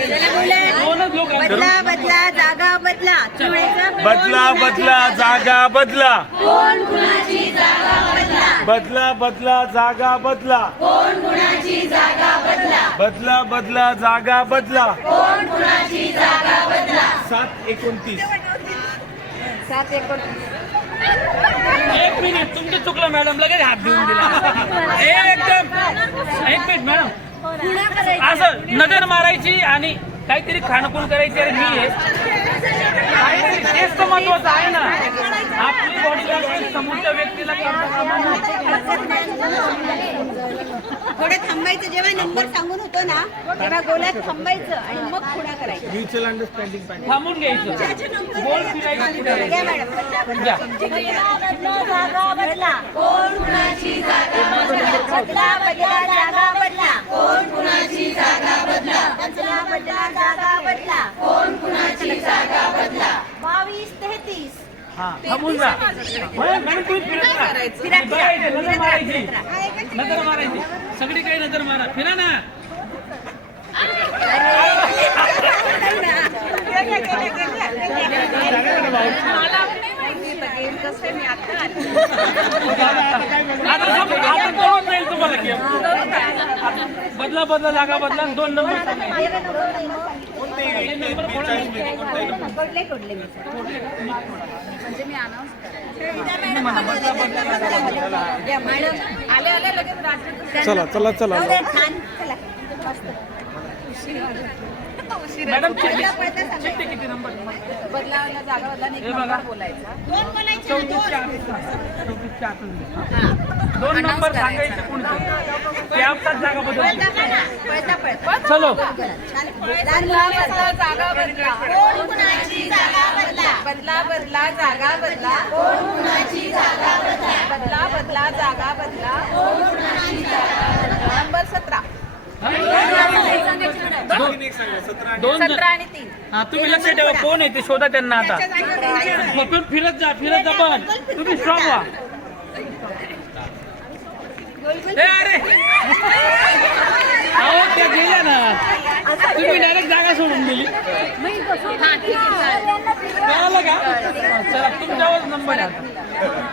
बदला बदला जागा बदला. बदला बदला जागा बदला. कोण कुणाची जागा बदला? बदला बदला जागा बदला. कोण कुणाची जागा बदला? बदला बदला जागा बदला. कोण कुणाची जागा बदला? सात एकोणतीस. सात एकोणतीस. एक मिनिट तुमचं चुकलं मॅडम. लगेच हात देऊन दिला. हे एकदम. एक मिनिट मॅडम. असं नजर मारायची आणि काहीतरी खाणपून करायची अरे मी काहीतरी तेच तर महत्वाचं आहे ना. आपली बॉडी लँग्वेज समोरच्या व्यक्तीला. थोडं थांबायचं जेव्हा नंबर सांगून होतो ना तेव्हा गोलात थांबायचं आणि मग पुढा करायचं. म्युच्युअल अंडरस्टँडिंग पाहिजे. थांबून घ्यायचं. गोल फिरायचं पुढे घ्या मॅडम बदला बदला घ्या. बदला जागा बदला कोण कुणाची जागा बदला बदला बदला जागा बदला कोण कुणाची जागा बदला बदला बदला जागा बदला कोण कुणाची जागा बदला बावीस तेहतीस हा थांबून जा फिरत राहा बघायचे, नजर मारायची. फिरा. नजर मारायची. सगळी काही नजर मारा. फिरा ना. बदला बदला जागा बदला. दोन नंबर सांगायचे. हे नंबर कोणाला माहिती? कोडले कोडले मी म्हणजे मी चला चला चला. मॅडम चिठ्ठी चिठ्ठी किती नंबर? बदलावाला जागा बदला आणि एक बघा. नंबर बोलायचा. दोन बोलायचे चौतीसच्या आत. चौतीसच्या आत. दोन नंबर सांगायचे कोणते? ते आपल्याच जागा बदल चलो. बदला बदला जागा बदला. कोण कुणाची जागा बदला? बदला बदला जागा बदला. कोण कुणाची जागा बदला? बदला बदला जागा बदला कोण कुणाची जागा बदला नंबर सतरा दोन सतरा आणि तीन. हा तुम्ही लक्षात ठेवा कोण आहे ते शोधा त्यांना आता. फक्त फिरत जा फिरत जा पण तुम्ही स्ट्रॉंग व्हा. अरे! अहो त्या गेल्या ना. तुम्ही डायरेक्ट जागा सोडून दिली. कळालं का? हा, चला तुमच्यावर नंबर आहे.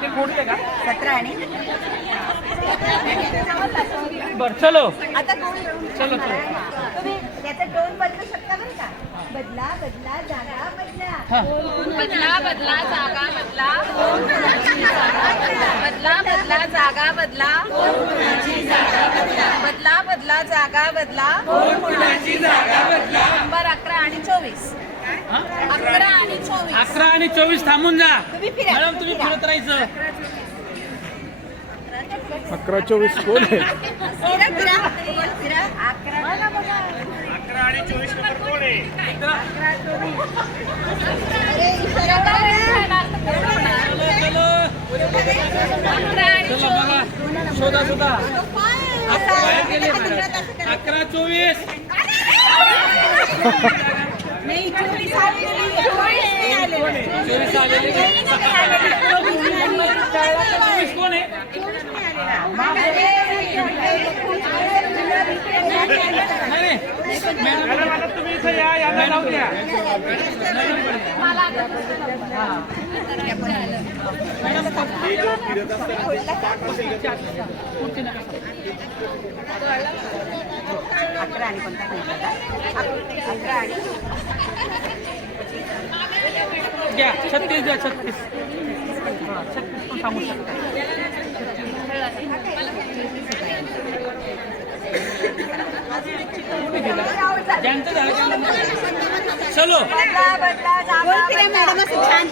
ते फोडले का? सतरा आणि बर चलो. चलो चलो. त्याचा टोन बदलू शकता बरं का? बदला बदला जागा बदला. बदला बदला जागा बदला. बदला. बदला जागा बदला. बदला. बदला जागा बदला. नंबर अकरा आणि चोवीस? अकरा आणि चोवीस. अकरा आणि चोवीस थांबून जा. तुम्ही फिरा, मॅडम तुम्ही फिरा. फिरत राहायचं. अकरा चोवीस. कोण आहे? फिरा चोवीस नंबर कोण आहे? अरे, बघा. शोधा शोधा. अकरा चोवीस. चोवीस आलेले. चोवीस कोण आहे नाही नाही. तुम्ही इथं या यांना द्या नका अकरा आणि कोणता सांगितला होता? अकरा आणि घ्या छत्तीस द्या छत्तीस हा, छत्तीस पण सांगू शकता चलो. मॅडम असं छान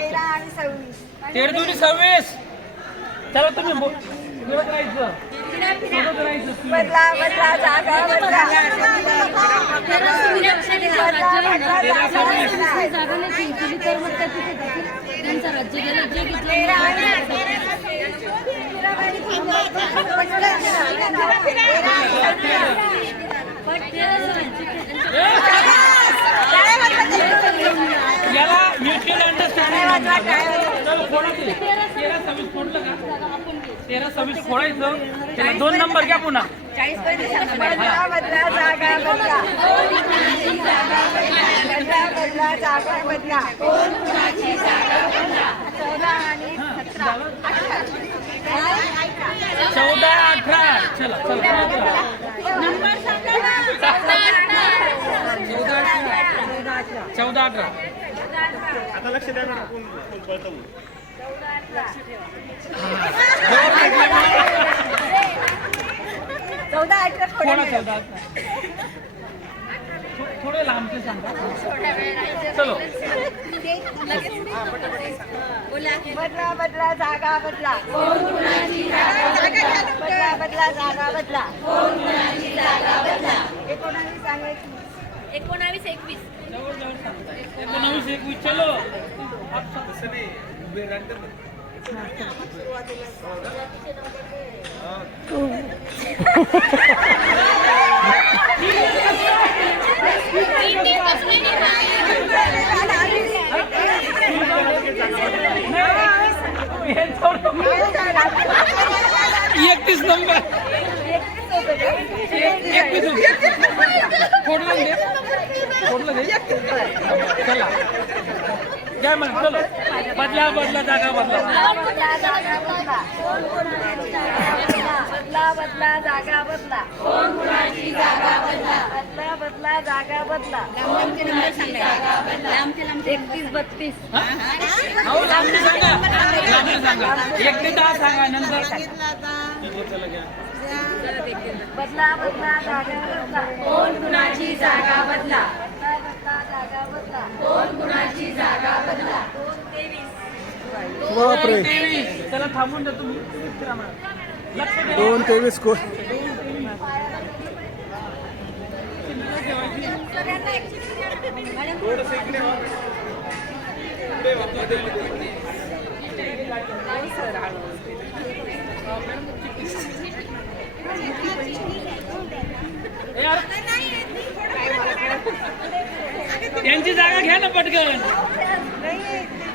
तेरा आणि सव्वीस. तेरा चला तुम्ही जायचं बदला बदला जागा बदला याला म्युच्युअल अंडरस्टँडिंग ते. तेरा सव्वीस फोडलं का? तेरा सव्वीस फोडायचं त्याला दोन नंबर घ्या पुन्हा. बदला बदला जागा बदला. बदला बदला जागा बदला. चौदा आणि चौदा अठरा. चला चला. चौदा अठरा. आता लक्ष द्या चौदा अठरा थोडा चौदा लांबचे सांगा चलो. बदला बदला जागा बदला बदला बदला जागा बदला एकोणावीस एकवीस. एकोणावीस एकवीस एकोणावीस एकवीस. चलो. आप सब- थोडं- एकतीस नंबर। एकवीस फोडलं घे फोडलं घे चला। जय म्हणा चलो बदला बदला जागा बदला. बदला जागा बदला बदला बदला जागा बदला बदला बदला जागा बदला एकतीस बत्तीस हो लांबी सांगा लांबी सांगा एक ते दहा सांगा नंतर बदला बदला जागा बदला कोण कुणाची जागा बदला बदला जागा बदला कोण कुणाची जागा बदला दोन तेवीस बापरे. चला थांबून द्या तुम्ही. दोन तेवीस कोण. यांची जागा घ्या ना पटकन.